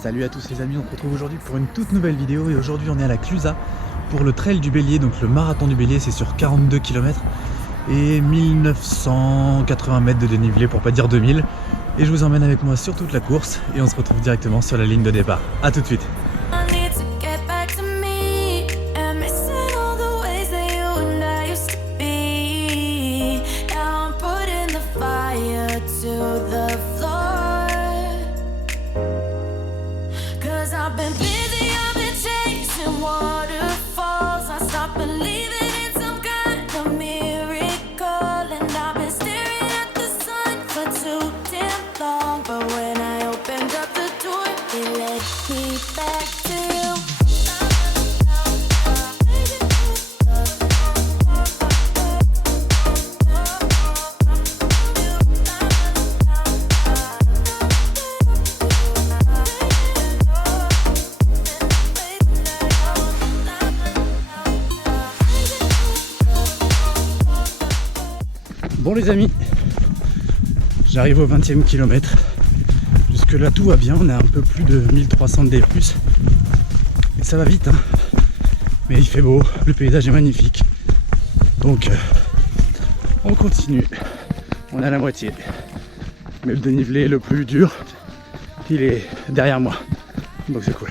Salut à tous les amis, on se retrouve aujourd'hui pour une toute nouvelle vidéo et aujourd'hui on est à la Clusaz pour le trail du Bélier, donc le marathon du Bélier. C'est sur 42 km et 1980 mètres de dénivelé pour pas dire 2000, et je vous emmène avec moi sur toute la course et on se retrouve directement sur la ligne de départ. A tout de suite. Bon les amis, j'arrive au 20e kilomètre. Jusque là tout va bien, on est à un peu plus de 1300 D+. Et ça va vite hein. Mais il fait beau, le paysage est magnifique. Donc on continue. On est à la moitié. Mais le dénivelé le plus dur, il est derrière moi. Donc c'est cool.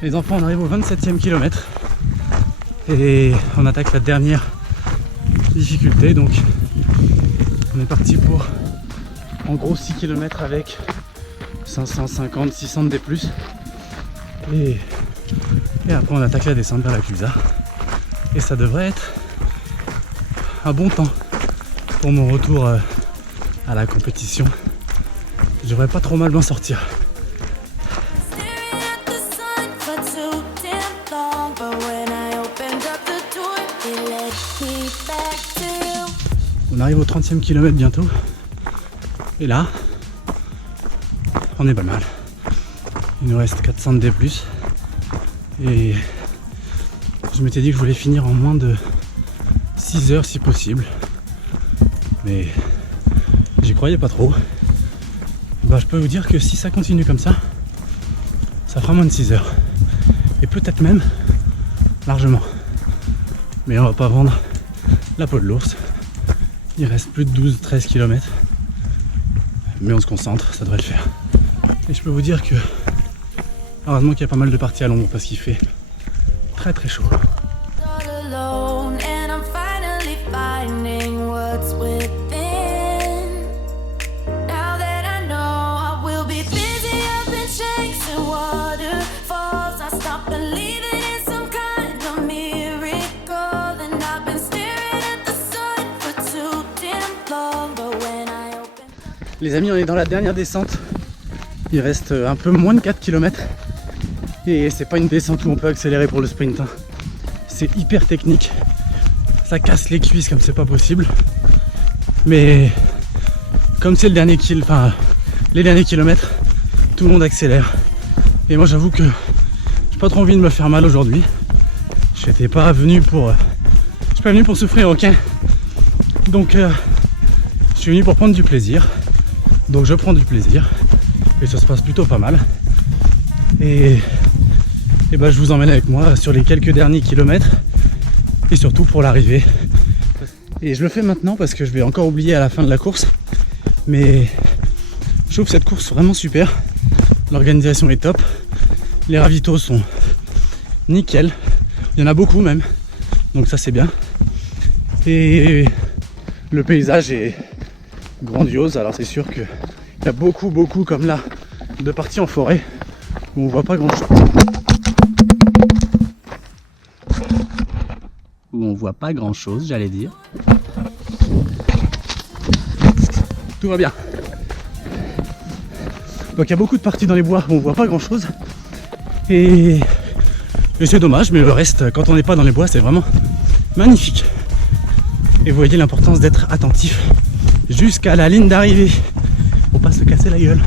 Les enfants, on arrive au 27e kilomètre et on attaque la dernière difficulté. Donc on est parti pour en gros 6 km avec 550, 600 D+. Et après on attaque la descente vers la Clusaz. Et ça devrait être un bon temps pour mon retour à la compétition. Je devrais pas trop mal m'en sortir. On arrive au 30e kilomètre bientôt. Et là, on est pas mal. Il nous reste 400 D+. Et je m'étais dit que je voulais finir en moins de 6 heures si possible. Mais j'y croyais pas trop. Bah, je peux vous dire que si ça continue comme ça, ça fera moins de 6 heures. Et peut-être même largement. Mais on va pas vendre la peau de l'ours. Il reste plus de 12-13 km. Mais on se concentre, ça devrait le faire. Et je peux vous dire que heureusement qu'il y a pas mal de parties à l'ombre parce qu'il fait très très chaud. Les amis, on est dans la dernière descente. Il reste un peu moins de 4 km. Et c'est pas une descente où on peut accélérer pour le sprint. C'est hyper technique. Ça casse les cuisses comme c'est pas possible. Mais comme c'est le dernier les derniers kilomètres, tout le monde accélère. Et moi j'avoue que j'ai pas trop envie de me faire mal aujourd'hui. Je suis pas venu pour souffrir, ok. Donc je suis venu pour prendre du plaisir. Donc je prends du plaisir et ça se passe plutôt pas mal. Et bah, je vous emmène avec moi sur les quelques derniers kilomètres et surtout pour l'arrivée. Et je le fais maintenant parce que je vais encore oublier à la fin de la course. Mais je trouve cette course vraiment super. L'organisation est top. Les ravitaux sont nickel. Il y en a beaucoup même. Donc ça c'est bien. Et le paysage est grandiose. Alors c'est sûr qu'il y a beaucoup comme là de parties en forêt où on voit pas grand chose. Où on voit pas grand chose, j'allais dire. Tout va bien. Donc il y a beaucoup de parties dans les bois où on voit pas grand chose. Et c'est dommage, mais le reste, quand on n'est pas dans les bois, c'est vraiment magnifique. Et vous voyez l'importance d'être attentif jusqu'à la ligne d'arrivée pour pas se casser la gueule.